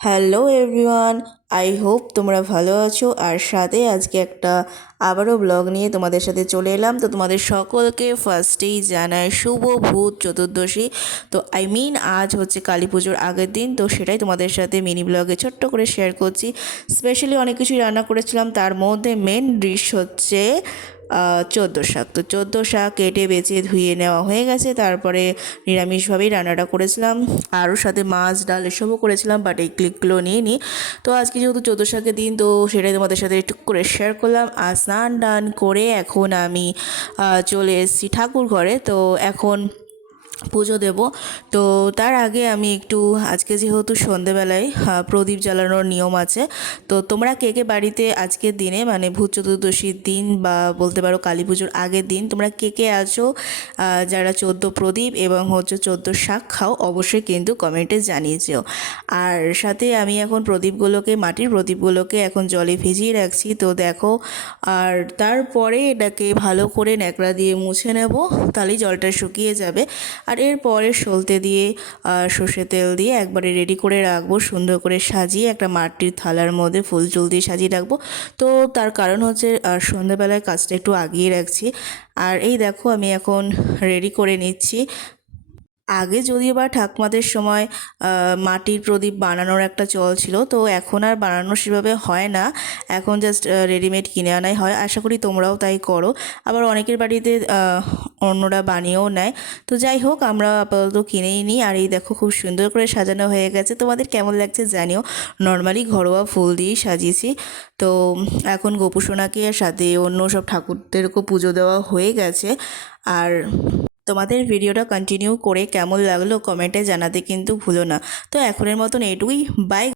Hello everyone, I hope তোমরা ভালো আছো। আর সাথে আজকে একটা আবারও ব্লগ নিয়ে তোমাদের সাথে চলে এলাম। তো তোমাদের সকলকে ফার্স্টেই জানাই শুভ ভূত চতুর্দশী। তো আজ হচ্ছে কালী পুজোর আগের দিন, তো সেটাই তোমাদের সাথে মিনি ব্লগে ছোট্ট করে শেয়ার করছি। স্পেশালি অনেক কিছুই রান্না করেছিলাম, তার মধ্যে মেন ডিশ হচ্ছে চোদ্দো শাক। তো চোদ্দো শাক কেটে বেছে ধুয়ে নেওয়া হয়ে গেছে, তারপরে নিরামিষভাবেই রান্নাটা করেছিলাম। আরও সাথে মাছ ডাল এসবও করেছিলাম, বাট এই ক্লিকগুলো নিয়ে নিই। তো আজকে যেহেতু চোদ্দো শাকের দিন, তো সেটাই তোমাদের সাথে একটু করে শেয়ার করলাম। আর স্নান টান করে এখন আমি চলে এসেছি ঠাকুর ঘরে। তো এখন পুজো দেব। তো তার আগে আমি একটু আজকে যেহেতু সন্ধেবেলায় প্রদীপ জ্বালানোর নিয়ম আছে, তো তোমরা কে কে বাড়িতে আজকের দিনে মানে ভূত চতুর্দশীর দিন বা বলতে পারো কালী পুজোর আগের দিন তোমরা কে কে আছো যারা 14 প্রদীপ এবং হচ্ছে 14 শাক খাও, অবশ্যই কিন্তু কমেন্টে জানিয়ে যেও। আর সাথে আমি এখন প্রদীপগুলোকে, মাটির প্রদীপগুলোকে এখন জলে ভিজিয়ে রাখছি। তো দেখো, আর তারপরে এটাকে ভালো করে ন্যাকড়া দিয়ে মুছে নেব, তাহলেই জলটা শুকিয়ে যাবে। আর এরপরে সলতে দিয়ে সর্ষে তেল দিয়ে একবারে রেডি করে রাখবো, সুন্দর করে সাজিয়ে একটা মাটির থালার মধ্যে ফুল চুল দিয়ে সাজিয়ে রাখবো। তো তার কারণ হচ্ছে সন্ধ্যাবেলায় কাজটা একটু আগিয়ে রাখছি। আর এই দেখো আমি এখন রেডি করে নিচ্ছি। আগে যদিও বা ঠাকুমাদের সময় মাটির প্রদীপ বানানোর একটা চল ছিল, তো এখন আর বানানো সেভাবে হয় না। এখন জাস্ট রেডিমেড কিনে আনাই হয়। আশা করি তোমরাও তাই করো। আবার অনেকের বাড়িতে অন্যরা বানিয়েও নেয়। তো যাই হোক, আমরা আপাতত কিনেই নিই। আর এই দেখো খুব সুন্দর করে সাজানো হয়ে গেছে। তোমাদের কেমন লাগছে জানিও। নর্মালি ঘরোয়া ফুল দিয়েই সাজিয়েছি। তো এখন গোপুসোনাকে আর সাথে অন্য সব ঠাকুরদেরকেও পুজো দেওয়া হয়ে গেছে। আর তোমাদের ভিডিওটা কন্টিনিউ করে কেমন লাগলো কমেন্টে জানাতে কিন্তু ভুলো না। তো এখনের মতন এইটুকুই, বাই।